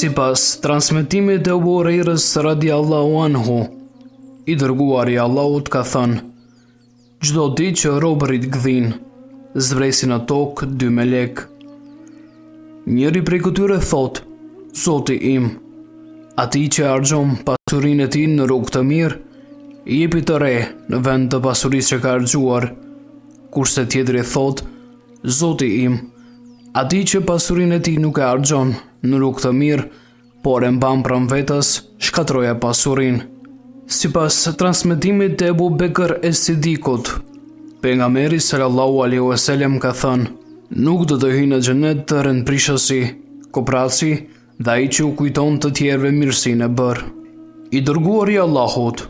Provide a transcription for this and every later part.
Sipas transmetimit të Abu Hurairës radiallahu anhu, i dërguari i Allahut ka thënë: çdo ditë që robërit gdhin, zvresin në tokë 2 melek. Njëri prej këtyre thot: Zoti im, ati që harxhon pasurinë e tij në rrugë të mirë, i jepi të re në vend të pasurisë që ka harxhuar. Kurse tjetri thot: Zoti im, ati që pasurinë e tij nuk e harxhon në rrugë të mirë, por e mban pranë vetës, shkatroja pasurinë. Sipas transmetimit të Ebu Bekr es-Sidikut, pejgamberi sallallahu alaihi wasallam ka thënë: nuk do të hyjë në xhenet të rëndprishësi, kopraci dhe ai që u kujton të tjerëve mirësinë e bërë. I dërguari i Allahut,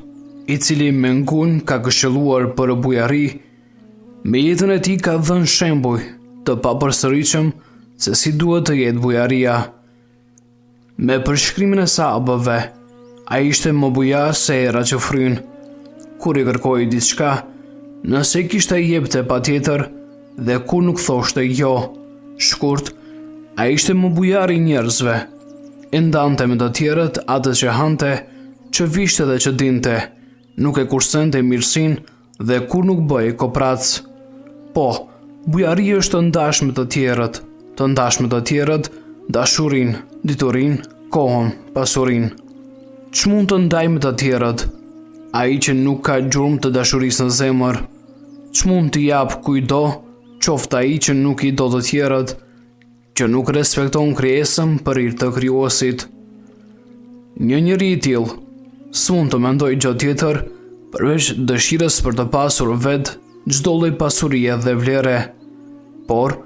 i cili me ngun ka këshilluar për bujari, me jetën e tij ka dhënë shembuj të papërsëritshëm se si duhet të jetë bujaria. Me përshkrimin e sahabëve, ai ishte më bujar se era që fryn. Kur i kërkoi diçka, nëse kishte i jepte patjetër, dhe kur nuk thoshte jo. Shkurt, ai ishte më bujar i njerëzve. E ndante me të tjerët atë që hante, që vishte dhe që dinte, nuk e kursente mirësinë dhe kur nuk bëj koprac. Po, bujaria është të ndash me të tjerët, dashurin, diturin, kohën, pasurin. Ç'mund të ndaj me të tjerët? Ai që nuk ka gjurmë të dashurisë në zemër. Ç'mund t'i jap kujdo, qoftë ai që nuk i do të tjerët, që nuk respekton krijesën për hir të krijuesit. Një njeri i tillë s'mund të mendoj gjë tjetër përveç dëshirës për të pasur vetë çdo lloj pasurie dhe vlere. Por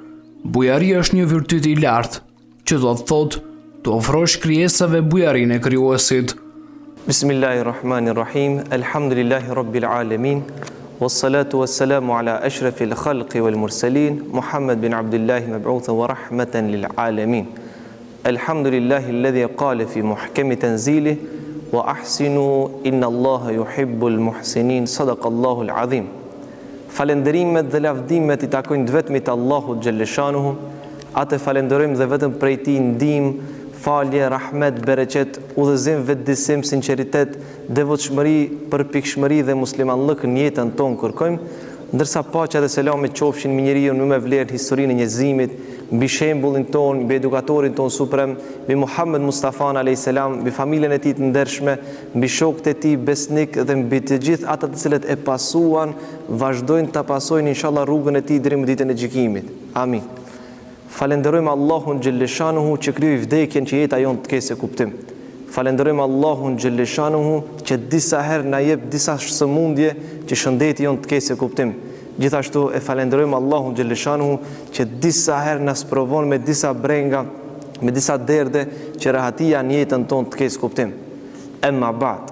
bujaria është një virtyt i lartë, që do të thotë të ofrosh krijesave bujarinë e krijuesit. Bismillahirrahmanirrahim. Alhamdulillahi rabbil alamin. Wassalatu wassalamu ala ashrafil khalqi wal mursalin, Muhammad bin Abdillahi mab'uthan wa rahmatan lil alamin. Alhamdulillahi alladhi qala fi muhkami tanzilih wa ahsinu inna Allaha yuhibbul muhsinin. Sadaqallahu al-azim. Falenderimet dhe lavdimet i takojnë vetëm Allahut xhalleshanuhu. Atë falenderojmë dhe vetëm prej tij ndihmë, falje, rahmet, bereqet, udhëzim, vetëdijsim, sinqeritet, devotshmëri, përpikshmëri dhe muslimanllëk në jetën tonë kërkojmë, ndërsa paqja dhe selamit qofshin mbi njeriu në me vlerë historinë e njerëzimit, mbi shembullin tonë, mbi edukatorin tonë suprem, mbi Muhammed Mustafa alayhis salam, mbi familjen e tij të ndershme, mbi shokët e tij besnik dhe mbi të gjithë ata të cilët e pasuan, vazhdojnë ta pasojnë inshallah rrugën e tij deri në ditën e gjykimit. Amin. Falenderojmë Allahun xhelleshanuhu që krijoi vdekjen që jeta jonë të kese kuptim. Falenderojmë Allahun xhelleshanuhu që disa herë na jep disa sëmundje që shëndeti jonë të kese kuptim. Gjithashtu e falenderojmë Allahun xhelleshanuhu që disa herë na sprovon me disa brenga, me disa derde që rahatia në jetën tonë të kese kuptim. Emma ba'd.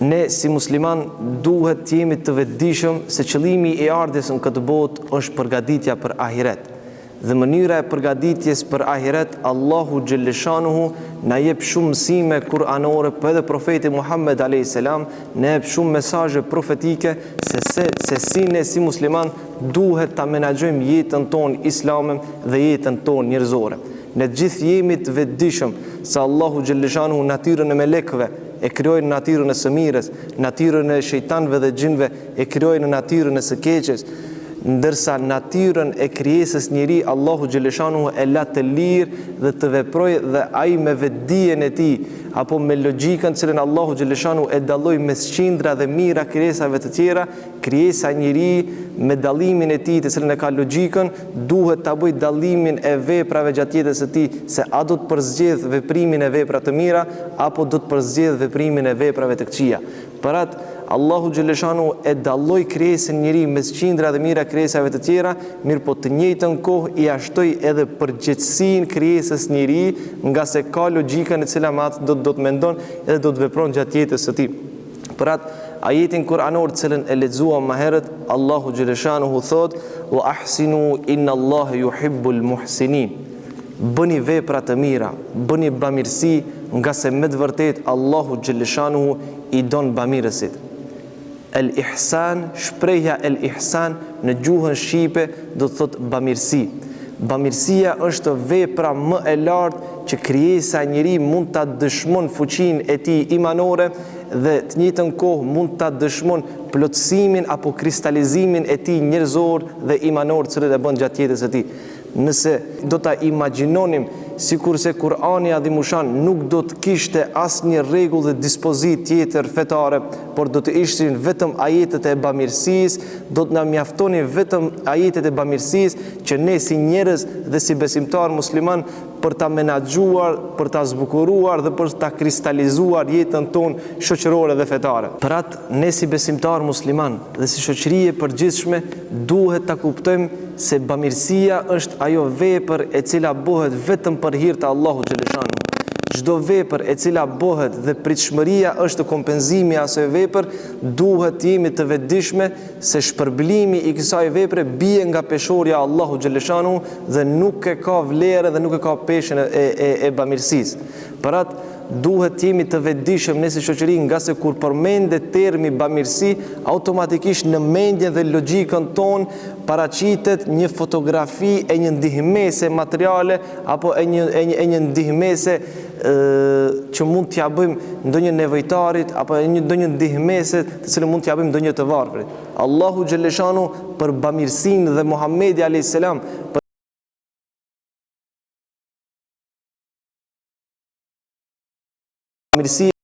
Ne si musliman duhet të jemi të vetëdijshëm se qëllimi i ardhes në këtë botë është përgatitja për ahiret. Dhe mënyra e përgatitjes për ahiret, Allahu xhelleshanuhu na jep shumë mësime kuranore, për edhe profeti Muhammed alayhis salam na jep shumë mesazhe profetike se si ne si musliman duhet ta menaxhojmë jetën tonë islame dhe jetën tonë njerëzore. Ne gjithë jemi të vetëdijshëm se Allahu xhelleshanuhu natyrën e melekëve e krijoi në natyrën e së mirës, natyrën e shejtanëve dhe xhinëve e krijoi në natyrën e së keqes. Ndërsa natyrën e krijesës njeri Allahu xhelleshanuhu e la të lirë dhe të veprojë dhe ai me vetdijen e tij apo me logjikën cilën Allahu xhelleshanuhu e dalloi mes qindra dhe mijëra krijesave të tjera, krijesa njeri me dallimin e tij të cilën e ka logjikën duhet ta bëjë dallimin e veprave gjatë jetës së tij se a do të përzgjedh veprimin e veprave të mira apo do të përzgjedh veprimin e veprave të këqija. Për atë Allahu xhelleshanuhu e dalloi krijesën njeri mes qindra dhe mijëra krijesave të tjera, mirë po të njëjtën kohë i ashtoi edhe përgjegjësinë krijesës njeri, nga se ka logjikën e cila më atë do të mendon edhe do të vepron gjatë jetës së tij. Për atë ajetin kuranor të cilën e lexuam më herët, Allahu xhelleshanuhu thot: "Wa ahsinu inna Allaha yuhibbul muhsinin." Bëni vepra të mira, bëni bamirësi, nga se me të vërtet Allahu xhelleshanuhu i don bamirësit. El ihsan, shprehja el ihsan në gjuhën shqipe do të thot bamirësi. Bamirësia është vepra më e lartë që krijesa e njeriu mund ta dëshmon fuqinë e tij imanore dhe të njëjtën kohë mund ta dëshmon plotësimin apo kristalizimin e tij njerëzor dhe imanor që e bën gjatë jetës së tij. Nëse do ta imagjinonim sikurse Kurani Adhimushan nuk do të kishte asnjë rregull dhe dispozit tjetër fetare, por do të ishin vetëm ajetet e bamirësisë, do të na mjaftonin vetëm ajetet e bamirësisë që ne si njerëz dhe si besimtar musliman për ta menaxhuar, për ta zbukuruar dhe për ta kristalizuar jetën tonë shoqërore dhe fetare. Për atë ne si besimtar musliman dhe si shoqëri e përgjithshme duhet ta kuptojmë se bamirësia është ajo vepër e cila bëhet vetëm për hir të Allahut xhaleshanu. Çdo vepër e cila bëhet dhe pritshmëria është kompenzimi i asaj vepër, duhet të jemi të vetëdijshme se shpërblimi i kësaj vepre bie nga peshorja Allahu xhaleshanu dhe nuk e ka vlerë dhe nuk e ka peshën e bamirësisë. Për atë duhet të jemi të vetëdijshëm ne si shoqëri, nga se kur përmendet termi bamirësi, automatikisht në mendjen dhe logjikën tonë paraqitet një fotografi e një ndihmëse materiale apo e një ndihmëse që mund t'ja bëjmë ndonjë nevojtarit apo ndonjë ndihmëse të cilën mund t'ja bëjmë ndonjë të varfrit. Allahu xhaleshanu për bamirësinë dhe Muhamedi alayhis salam bamirësi